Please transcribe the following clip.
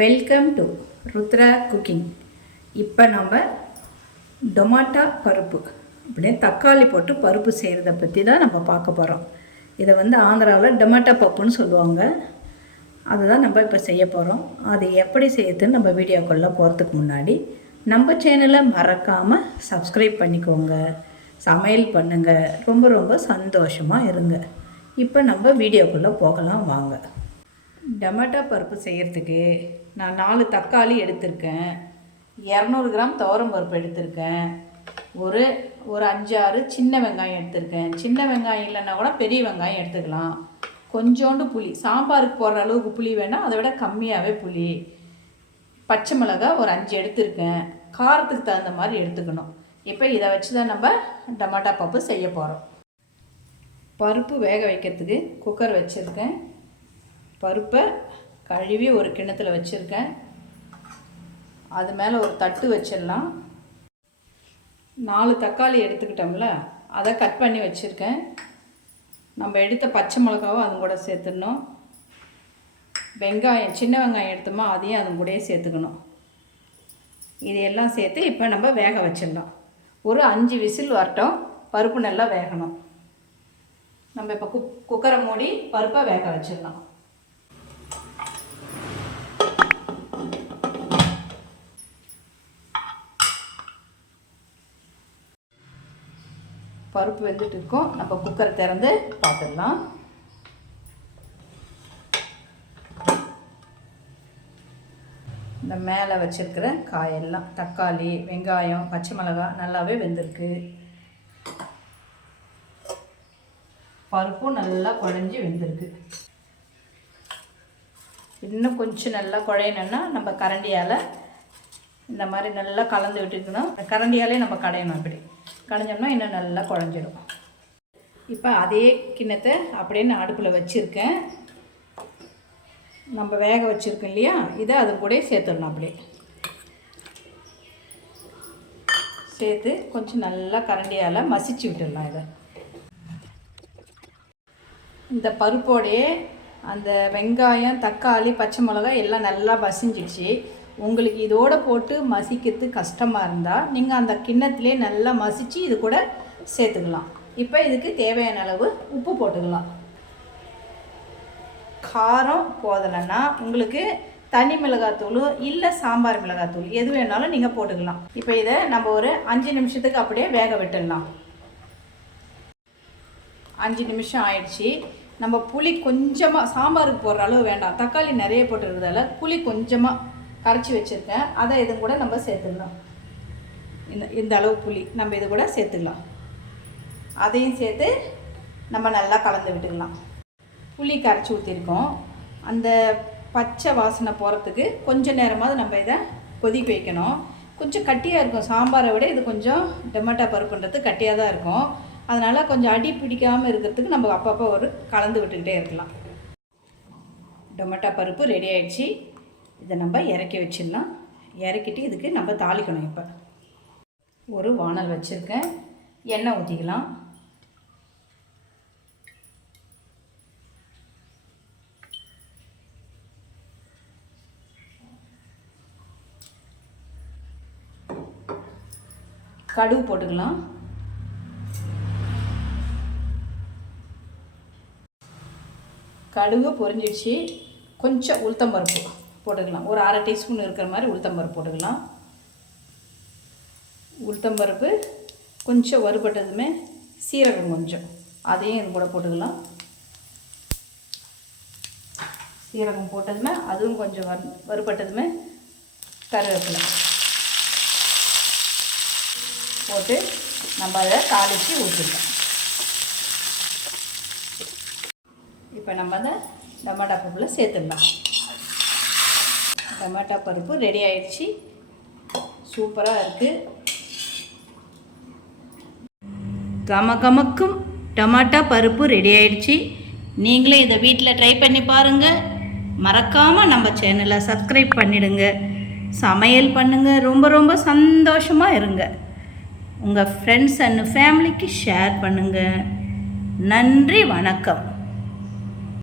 Welcome to Rudra cooking. இப்போ நம்ம tomato பருப்பு அப்படியே தக்காளி போட்டு பருப்பு செய்கிறத பற்றி தான் நம்ம பார்க்க போகிறோம். இதை ஆந்திராவில் டொமாட்டோ பப்புன்னு சொல்லுவாங்க. அதுதான் நம்ம இப்போ செய்ய போகிறோம். அது எப்படி செய்யறதுன்னு நம்ம வீடியோக்குள்ளே போகிறதுக்கு முன்னாடி நம்ம சேனலை மறக்காமல் சப்ஸ்கிரைப் பண்ணிக்கோங்க, சமையல் பண்ணுங்கள், ரொம்ப ரொம்ப சந்தோஷமாக இருங்க. இப்போ நம்ம வீடியோக்குள்ளே போகலாம் வாங்க. டொமாட்டோ பருப்பு செய்கிறதுக்கு நான் 4 தக்காளி எடுத்திருக்கேன், 200 கிராம் துவரம் பருப்பு எடுத்திருக்கேன், ஒரு 5-6 சின்ன வெங்காயம் எடுத்திருக்கேன். சின்ன வெங்காயம் இல்லைன்னா கூட பெரிய வெங்காயம் எடுத்துக்கலாம். கொஞ்சோண்டு புளி, சாம்பாருக்கு போடுற அளவுக்கு புளி வேணால் அதை விட கம்மியாகவே புளி. பச்சை மிளகாய் ஒரு 5 எடுத்திருக்கேன். காரத்துக்கு தகுந்த மாதிரி எடுத்துக்கணும். இப்போ இதை வச்சு தான் நம்ம டொமாட்டோ பப்பு செய்ய போகிறோம். பருப்பு வேக வைக்கிறதுக்கு குக்கர் வச்சுருக்கேன். பருப்பை கழுவி ஒரு கிண்ணத்தில் வச்சுருக்கேன். அது மேலே ஒரு தட்டு வச்சிடலாம். 4 தக்காளி எடுத்துக்கிட்டோம்ல, அதை கட் பண்ணி வச்சுருக்கேன். நம்ம எடுத்த பச்சை மிளகாவும் அது கூட சேர்த்துடணும். வெங்காயம், சின்ன வெங்காயம் எடுத்தோமா அதையும் அது கூடயே சேர்த்துக்கணும். இதையெல்லாம் சேர்த்து இப்போ நம்ம வேக வச்சிடலாம். ஒரு 5 விசில் வரட்டும், பருப்பு நல்லா வேகணும். நம்ம இப்போ குக்கரை மூடி பருப்பை வேக வச்சிடலாம். பருப்பு வெந்துட்டு இருக்கோம். நம்ம குக்கரை திறந்து பார்த்துடலாம். இந்த மேலே வச்சுருக்கிற காயெல்லாம், தக்காளி, வெங்காயம், பச்சை மிளகாய் நல்லாவே வெந்திருக்கு. பருப்பும் நல்லா குழஞ்சி வெந்திருக்கு. இன்னும் கொஞ்சம் நல்லா குழையணுன்னா நம்ம கரண்டியால் இந்த மாதிரி நல்லா கலந்து விட்டுக்கணும். கரண்டியாலே நம்ம கடையணும். அப்படி கடைஞ்சோம்னா இன்னும் நல்லா குழஞ்சிடும். இப்போ அதே கிண்ணத்தை அப்படியே நான் அடுப்பில் வச்சுருக்கேன். நம்ம வேக வச்சுருக்கோம் இல்லையா, இதை அது கூட சேர்த்துடணும். அப்படியே சேர்த்து கொஞ்சம் நல்லா கரண்டியால் மசிச்சு விட்டுடலாம். இதை இந்த பருப்போடையே அந்த வெங்காயம், தக்காளி, பச்சை மிளகாய் எல்லாம் நல்லா மசிஞ்சிடுச்சு. உங்களுக்கு இதோடு போட்டு மசிக்கிறது கஷ்டமாக இருந்தால் நீங்கள் அந்த கிண்ணத்திலே நல்லா மசித்து இது கூட சேர்த்துக்கலாம். இப்போ இதுக்கு தேவையான அளவு உப்பு போட்டுக்கலாம். காரம் போதலைன்னா உங்களுக்கு தனி மிளகாத்தூள் இல்லை சாம்பார் மிளகாத்தூள் எது வேணாலும் நீங்கள் போட்டுக்கலாம். இப்போ இதை நம்ம ஒரு 5 நிமிஷத்துக்கு அப்படியே வேக விட்டுடலாம். 5 நிமிஷம் ஆயிடுச்சு. நம்ம புளி கொஞ்சமாக, சாம்பாருக்கு போடுற அளவு வேண்டாம், தக்காளி நிறைய போட்டுருக்கிறதால புளி கொஞ்சமாக கரைச்சி வச்சுருக்கேன். அதை இது கூட நம்ம சேர்த்துக்கலாம். இந்த அளவு புளி நம்ம இது கூட சேர்த்துக்கலாம். அதையும் சேர்த்து நம்ம நல்லா கலந்து விட்டுக்கலாம். புளி கரைச்சி ஊற்றிருக்கோம். அந்த பச்சை வாசனை போகிறதுக்கு கொஞ்சம் நேரமாவது நம்ம இதை கொதிக்க வைக்கணும். கொஞ்சம் கட்டியாக இருக்கும். சாம்பாரை விட இது கொஞ்சம் டொமாட்டோ பருப்புன்றது கட்டியாக தான் இருக்கும். அதனால் கொஞ்சம் அடி பிடிக்காமல் இருக்கிறதுக்கு நம்ம அப்பப்போ ஒரு கலந்து விட்டுக்கிட்டே இருக்கலாம். டொமாட்டோ பருப்பு ரெடி ஆகிடுச்சு. இதை நம்ம இறக்கி வச்சிடலாம். இறக்கிட்டு இதுக்கு நம்ம தாளிக்கணும். இப்போ ஒரு வானல் வச்சுருக்கேன். எண்ணெய் ஊற்றிக்கலாம். கடுகு போட்டுக்கலாம். கடுகு பொரிஞ்சிடுச்சு. கொஞ்சம் உளுத்தம்பருப்பு போட்டுக்கலாம். ஒரு 1/2 டீஸ்பூன் இருக்கிற மாதிரி உளுத்தம்பருப்பு போட்டுக்கலாம். உளுத்தம்பருப்பு கொஞ்சம் வறுபட்டதுமே சீரகம் கொஞ்சம், அதையும் இது கூட போட்டுக்கலாம். சீரகம் போட்டதுமே அதுவும் கொஞ்சம் வறுபட்டதுமே கருவேப்பிலை போட்டு நம்ம அதை தாளித்து ஊற்றிடலாம். இப்போ நம்ம அதை டொமாட்டோ பருப்பில் சேர்த்துடலாம். டொமாட்டோ பருப்பு ரெடி ஆயிடுச்சு. சூப்பராக இருக்குது. கமகமக்கும் டொமாட்டோ பருப்பு ரெடி ஆயிடுச்சு. நீங்களும் இதை வீட்டில் ட்ரை பண்ணி பாருங்கள். மறக்காமல் நம்ம சேனலை சப்ஸ்கிரைப் பண்ணிடுங்க, சமையல் பண்ணுங்கள், ரொம்ப ரொம்ப சந்தோஷமாக இருங்க. உங்கள் ஃப்ரெண்ட்ஸ் அண்ட் ஃபேமிலிக்கு ஷேர் பண்ணுங்கள். நன்றி, வணக்கம்.